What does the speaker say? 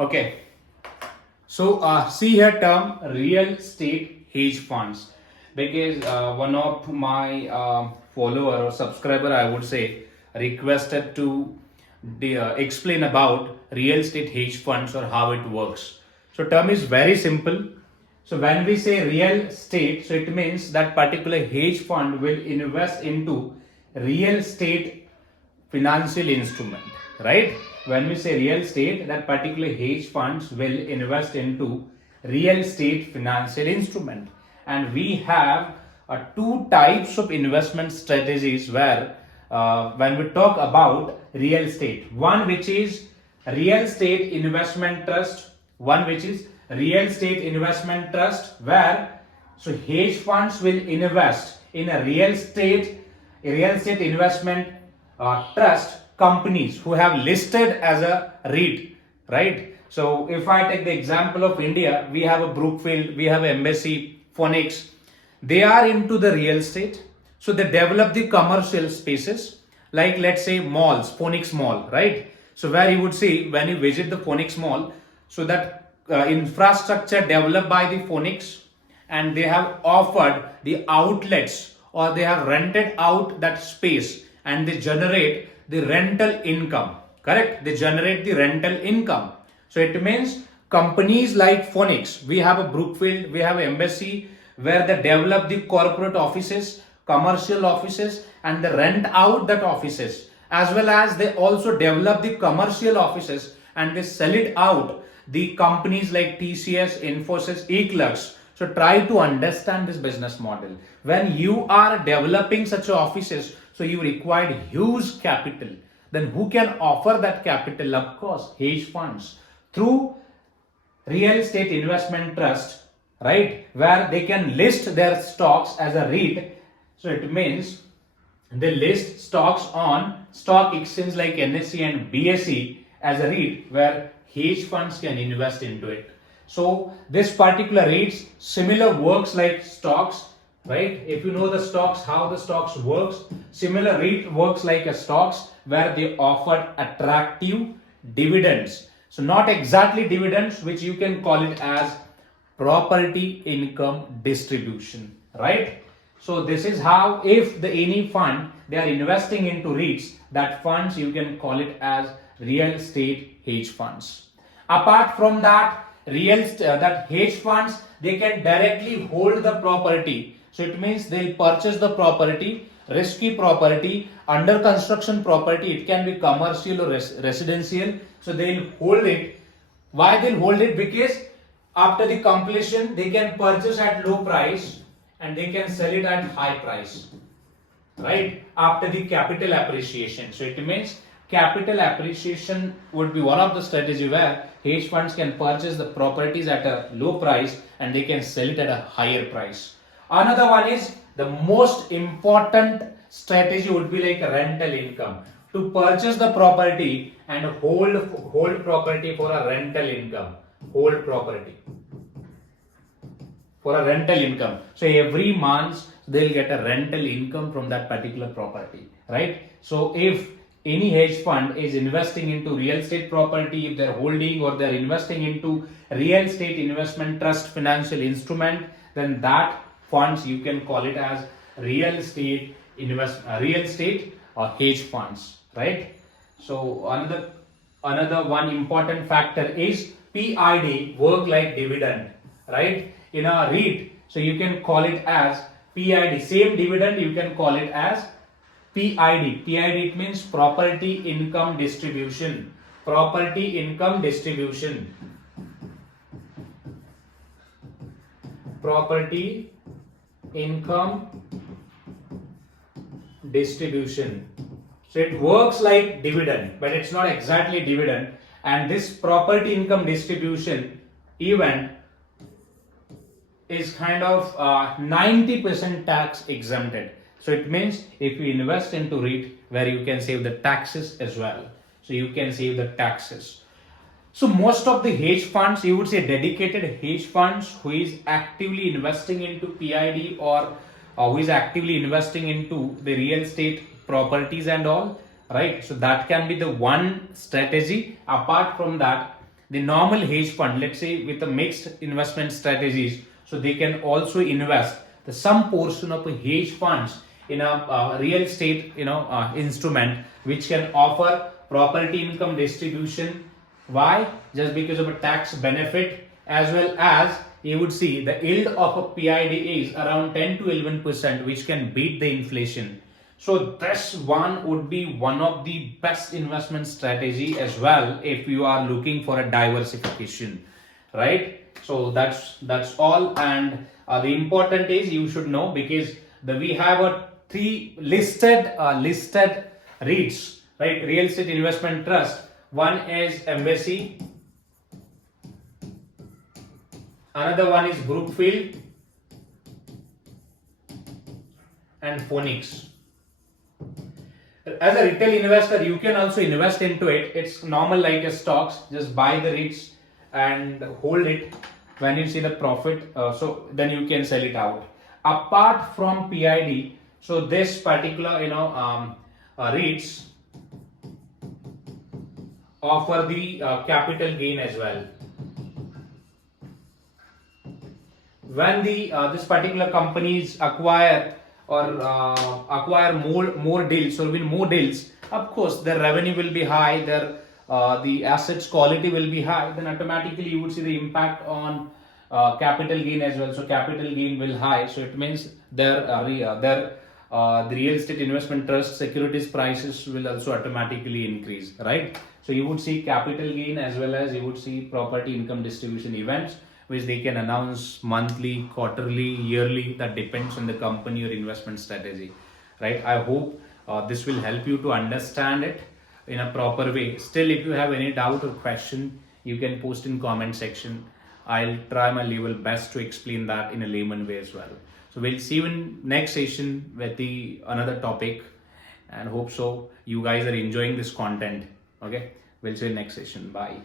Okay, so see here term real estate hedge funds, because one of my follower or subscriber, I would say, requested to explain about real estate hedge funds or how it works. So term is very simple. So when we say real estate, so it means that particular hedge fund will invest into real estate financial instrument, right? When we say real estate, that particular hedge funds will invest into real estate financial instrument. And we have two types of investment strategies where when we talk about real estate, one which is real estate investment trust, one which is real estate investment trust, where so hedge funds will invest in a real estate investment trust companies who have listed as a REIT, right? So if I take the example of India, we have a Brookfield, we have Embassy, Phoenix. They are into the real estate, so they develop the commercial spaces, like let's say malls, Phoenix Mall, right? So where you would see when you visit the Phoenix Mall, so that infrastructure developed by the Phoenix, and they have offered the outlets or they have rented out that space and they generate the rental income, correct? They generate the rental income. So it means companies like Phoenix, we have a Brookfield, we have Embassy, where they develop the corporate offices, commercial offices, and they rent out that offices, as well as they also develop the commercial offices and they sell it out the companies like TCS, Infosys, eClerx. So try to understand this business model. When you are developing such offices, so you require huge capital. Then who can offer that capital? Of course, hedge funds through real estate investment trust, right? Where they can list their stocks as a REIT. So it means they list stocks on stock exchange like NSE and BSE as a REIT, where hedge funds can invest into it. So this particular REITs similar works like stocks, right? If you know the stocks, how the stocks works, similar REIT works like a stocks, where they offer attractive dividends. So not exactly dividends, which you can call it as property income distribution, right? So this is how, if the any fund they are investing into REITs, that funds you can call it as real estate hedge funds. Apart from that, that hedge funds, they can directly hold the property. So it means they'll purchase the property, risky property, under construction property. It can be commercial or residential. So they'll hold it. Why they'll hold it? Because after the completion, they can purchase at low price and they can sell it at high price, right? After the capital appreciation. So it means capital appreciation would be one of the strategy where hedge funds can purchase the properties at a low price and they can sell it at a higher price. Another one is the most important strategy would be like a rental income, to purchase the property and hold property for a rental income. Hold property for a rental income. So every month they'll get a rental income from that particular property, right? So if any hedge fund is investing into real estate property, if they're holding or they're investing into real estate investment trust financial instrument, then that funds you can call it as real estate or hedge funds, right? So another one important factor is PID, work like dividend, right? In a REIT, so you can call it as PID, same dividend you can call it as PID. PID, it means property income distribution. Property income distribution. Property income distribution. So it works like dividend, but it's not exactly dividend. And this property income distribution event is kind of 90% tax exempted. So it means if you invest into REIT, where you can save the taxes as well. So you can save the taxes. So most of the hedge funds, you would say dedicated hedge funds who is actively investing into PID or who is actively investing into the real estate properties and all, right? So that can be the one strategy. Apart from that, the normal hedge fund, let's say with a mixed investment strategies, so they can also invest the some portion of a hedge funds in a real estate instrument which can offer property income distribution. Why? Just because of a tax benefit, as well as you would see the yield of a PID is around 10 to 11%, which can beat the inflation. So this one would be one of the best investment strategy as well if you are looking for a diversification, right? So that's all. And the important is you should know, because we have a three listed REITs, right? Real estate investment trust. One is Embassy, another one is Brookfield, and Phoenix. As a retail investor, you can also invest into it. It's normal like a stocks. Just buy the REITs and hold it. When you see the profit, so then you can sell it out. Apart from PID, so this particular REITs offer the capital gain as well. When the this particular companies acquire or acquire more deals or win more deals, of course their revenue will be high, their the assets quality will be high, then automatically you would see the impact on capital gain as well. So capital gain will high, so it means their the real estate investment trust securities prices will also automatically increase, right? So you would see capital gain as well as you would see property income distribution events, which they can announce monthly, quarterly, yearly. That depends on the company or investment strategy, right? I hope this will help you to understand it in a proper way. Still, if you have any doubt or question, you can post in comment section. I'll try my level best to explain that in a layman way as well. So we'll see you in next session with the another topic, and hope so you guys are enjoying this content. Okay, we'll see you in next session. Bye.